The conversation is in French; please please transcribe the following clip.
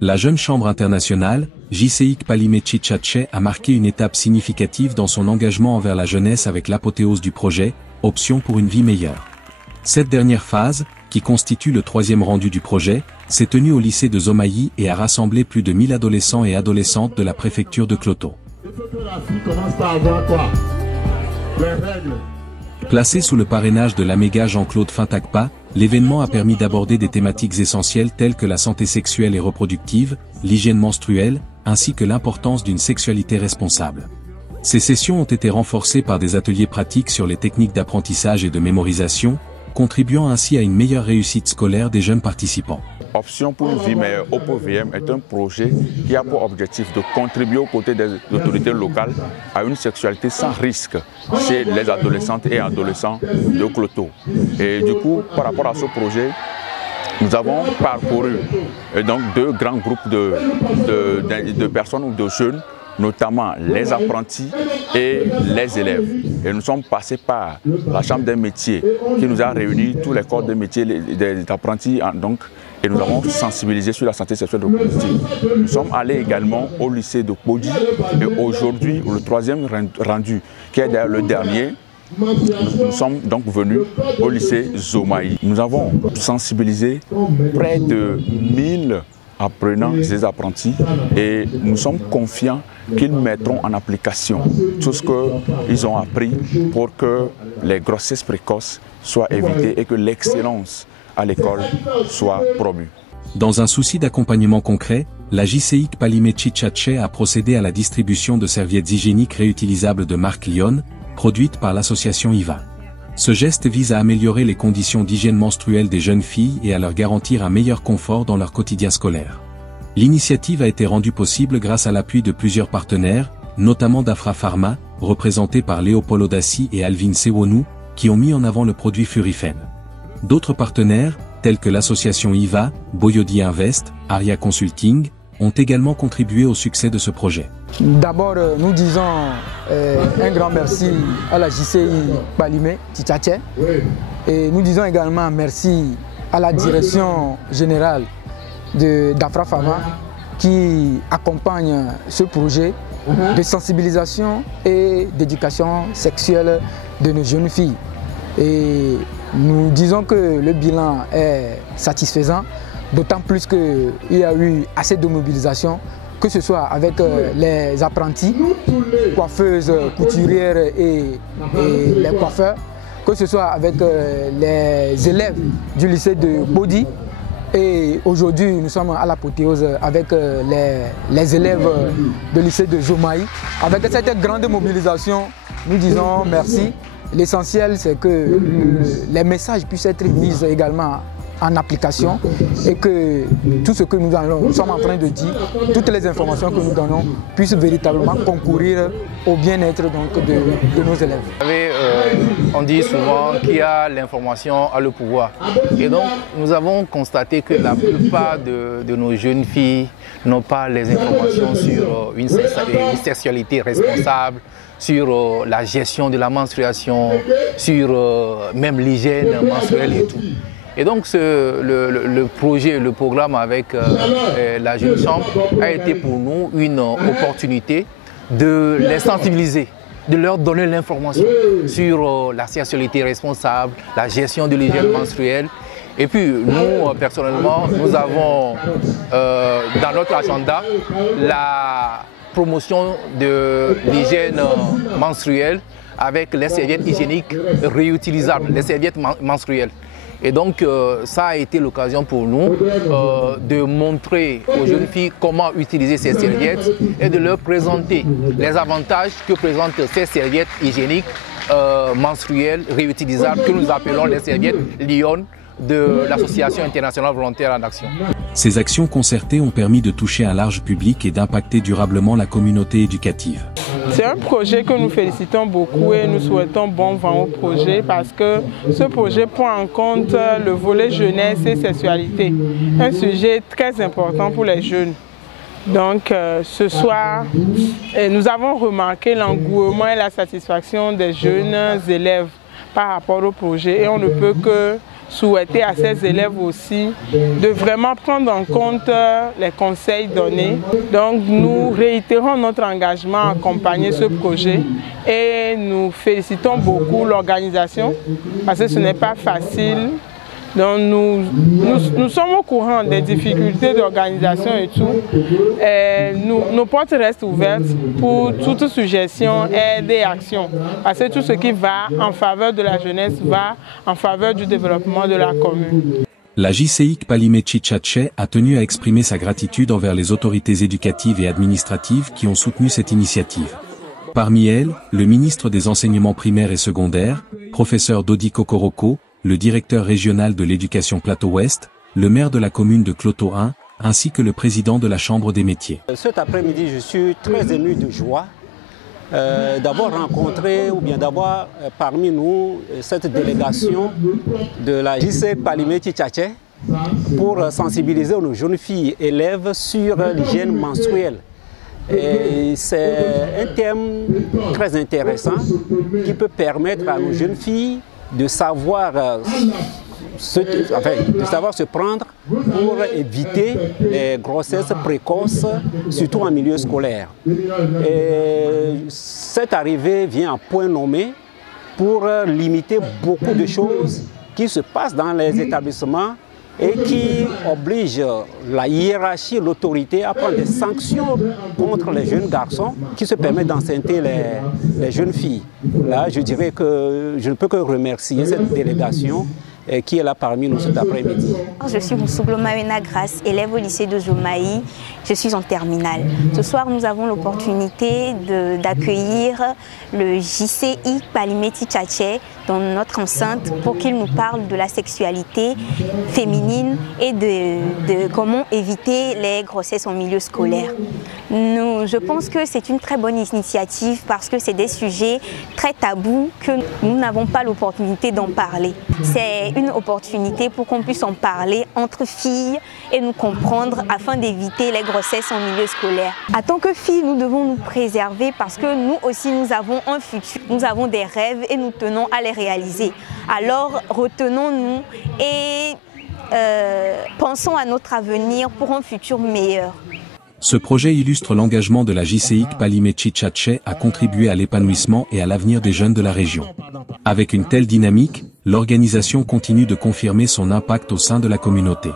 La jeune chambre internationale, JCI Kpalime Tchatche, a marqué une étape significative dans son engagement envers la jeunesse avec l'apothéose du projet, Option pour une vie meilleure. Cette dernière phase, qui constitue le troisième rendu du projet, s'est tenue au lycée de Zomaï et a rassemblé plus de 1000 adolescents et adolescentes de la préfecture de Kloto. Placé sous le parrainage de l'Améga Jean-Claude Fintakpa, l'événement a permis d'aborder des thématiques essentielles telles que la santé sexuelle et reproductive, l'hygiène menstruelle, ainsi que l'importance d'une sexualité responsable. Ces sessions ont été renforcées par des ateliers pratiques sur les techniques d'apprentissage et de mémorisation, contribuant ainsi à une meilleure réussite scolaire des jeunes participants. Option pour une vie meilleure, OPVM, est un projet qui a pour objectif de contribuer aux côtés des autorités locales à une sexualité sans risque chez les adolescentes et adolescents de Kloto. Et du coup, par rapport à ce projet, nous avons parcouru donc deux grands groupes de personnes ou de jeunes, notamment les apprentis et les élèves. Et nous sommes passés par la chambre des métiers qui nous a réunis tous les corps de métiers des apprentis et nous avons sensibilisé sur la santé sexuelle et reproductive. Nous sommes allés également au lycée de Podi et aujourd'hui, le troisième rendu, qui est d'ailleurs le dernier, nous sommes donc venus au lycée Zomaï. Nous avons sensibilisé près de 1000 apprenants et apprentis et nous sommes confiants qu'ils mettront en application tout ce qu'ils ont appris pour que les grossesses précoces soient évitées et que l'excellence à l'école soit promue. Dans un souci d'accompagnement concret, la JCI Kpalime Tchatche a procédé à la distribution de serviettes hygiéniques réutilisables de marque Lyon, produites par l'association IVA. Ce geste vise à améliorer les conditions d'hygiène menstruelle des jeunes filles et à leur garantir un meilleur confort dans leur quotidien scolaire. L'initiative a été rendue possible grâce à l'appui de plusieurs partenaires, notamment d'Afra Pharma, représenté par Léopold Odassi et Alvin Sewonou, qui ont mis en avant le produit Furifen. D'autres partenaires, tels que l'association IVA, Boyodi Invest, Aria Consulting, ont également contribué au succès de ce projet. D'abord, nous disons un grand merci à la JCI Kpalime Tchatche et nous disons également merci à la direction générale d'Afra Pharma qui accompagne ce projet de sensibilisation et d'éducation sexuelle de nos jeunes filles. Et nous disons que le bilan est satisfaisant, d'autant plus qu'il y a eu assez de mobilisation, que ce soit avec les apprentis, coiffeuses, couturières et les coiffeurs, que ce soit avec les élèves du lycée de Bodi. Et aujourd'hui, nous sommes à l'apothéose avec les élèves du lycée de Zomaï. Avec cette grande mobilisation, nous disons merci. L'essentiel, c'est que les messages puissent être mis également en application et que tout ce que nous sommes en train de dire, toutes les informations que nous donnons puissent véritablement concourir au bien-être de nos élèves. Vous savez, on dit souvent qu'il y a l'information a le pouvoir. Et donc, nous avons constaté que la plupart de nos jeunes filles n'ont pas les informations sur une sexualité responsable, sur la gestion de la menstruation, sur même l'hygiène menstruelle et tout. Et donc le projet, le programme avec la Jeune Chambre a été pour nous une opportunité de les sensibiliser, de leur donner l'information sur la sexualité responsable, la gestion de l'hygiène menstruelle. Et puis nous, personnellement, nous avons dans notre agenda la promotion de l'hygiène menstruelle avec les serviettes hygiéniques réutilisables, les serviettes menstruelles. Et donc ça a été l'occasion pour nous de montrer aux jeunes filles comment utiliser ces serviettes et de leur présenter les avantages que présentent ces serviettes hygiéniques menstruelles réutilisables que nous appelons les serviettes Lyon de l'Association internationale volontaire en action. Ces actions concertées ont permis de toucher un large public et d'impacter durablement la communauté éducative. C'est un projet que nous félicitons beaucoup et nous souhaitons bon vent au projet parce que ce projet prend en compte le volet jeunesse et sexualité, un sujet très important pour les jeunes. Donc ce soir, nous avons remarqué l'engouement et la satisfaction des jeunes élèves par rapport au projet et on ne peut que souhaiter à ces élèves aussi de vraiment prendre en compte les conseils donnés. Donc nous réitérons notre engagement à accompagner ce projet et nous félicitons beaucoup l'organisation parce que ce n'est pas facile. Donc nous sommes au courant des difficultés d'organisation et tout. Nos portes restent ouvertes pour toute suggestion, aide et action. Parce que tout ce qui va en faveur de la jeunesse va en faveur du développement de la commune. La JCIC Palimechi Tchatché a tenu à exprimer sa gratitude envers les autorités éducatives et administratives qui ont soutenu cette initiative. Parmi elles, le ministre des Enseignements primaires et secondaires, professeur Dodi Kokoroko, le directeur régional de l'éducation Plateau-Ouest, le maire de la commune de Cloto 1, ainsi que le président de la Chambre des métiers. Cet après-midi, je suis très ému de joie d'avoir rencontré ou bien d'avoir parmi nous cette délégation de la JCIC Palimechi Tchatché pour sensibiliser nos jeunes filles élèves sur l'hygiène menstruelle. C'est un thème très intéressant qui peut permettre à nos jeunes filles de savoir se prendre pour éviter les grossesses précoces, surtout en milieu scolaire. Et cette arrivée vient à point nommé pour limiter beaucoup de choses qui se passent dans les établissements et qui oblige la hiérarchie, l'autorité à prendre des sanctions contre les jeunes garçons qui se permettent d'enceinter les jeunes filles. Là, je dirais que je ne peux que remercier cette délégation qui est là parmi nous cet après-midi. Je suis Moussouglo-Mawena Grace, élève au lycée de Jomaï. Je suis en terminale. Ce soir, nous avons l'opportunité d'accueillir le JCIC Palimechi Tchatché dans notre enceinte pour qu'il nous parle de la sexualité féminine et de comment éviter les grossesses en milieu scolaire. Je pense que c'est une très bonne initiative parce que c'est des sujets très tabous que nous n'avons pas l'opportunité d'en parler. C'est une opportunité pour qu'on puisse en parler entre filles et nous comprendre afin d'éviter les grossesses en milieu scolaire. En tant que filles, nous devons nous préserver parce que nous aussi, nous avons un futur, nous avons des rêves et nous tenons à les réaliser. Alors, retenons-nous et pensons à notre avenir pour un futur meilleur. Ce projet illustre l'engagement de la JCIC Palimechi Tchatché à contribuer à l'épanouissement et à l'avenir des jeunes de la région. Avec une telle dynamique, l'organisation continue de confirmer son impact au sein de la communauté.